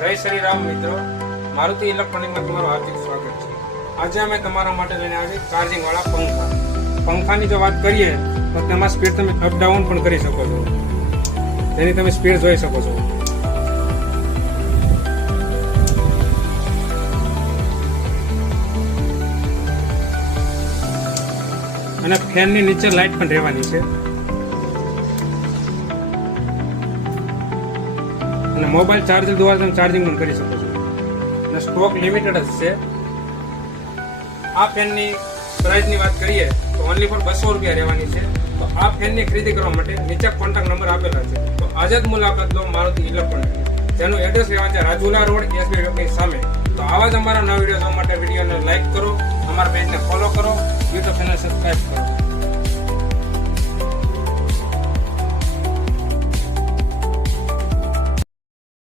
જય શ્રી રામ મિત્રો, મારુતિ ઇલેક્ટ્રોનિકમાં તમારું હાર્દિક સ્વાગત છે। આજે અમે તમારા માટે લઈને આવી ચાર્જિંગ વાળા પંખા। પંખાની જો વાત કરીએ તો તેમાં સ્પીડ તમે અપ ડાઉન પણ કરી શકો છો, તેની તમે સ્પીડ જોઈ શકો છો। અને ફેનની નીચે લાઇટ પણ રહેવાની છે અને મોબાઈલ ચાર્જર દ્વારા તમે ચાર્જિંગ પણ કરી શકો છો અને સ્ટોક લિમિટેડ જ છે। આ ફેનની પ્રાઇસની વાત કરીએ તો ઓનલી ફોર 200 રૂપિયા રહેવાની છે। તો આ ફેનની ખરીદી કરવા માટે નીચે કોન્ટેક્ટ નંબર આપેલા છે, તો આજે જ મુલાકાત લો મારુતિ ઇલેક્ટ્રોનિક, જેનું એડ્રેસ રહેવાનું છે રાજુલા રોડ એસબી બેંકની સામે। તો આવા જ અમારા નવા વિડીયો જોવા માટે વિડીયોને લાઈક કરો, અમારા પેજને ફોલો કરો, યુટ્યુબ ચેનલ સબસ્ક્રાઇબ કરો।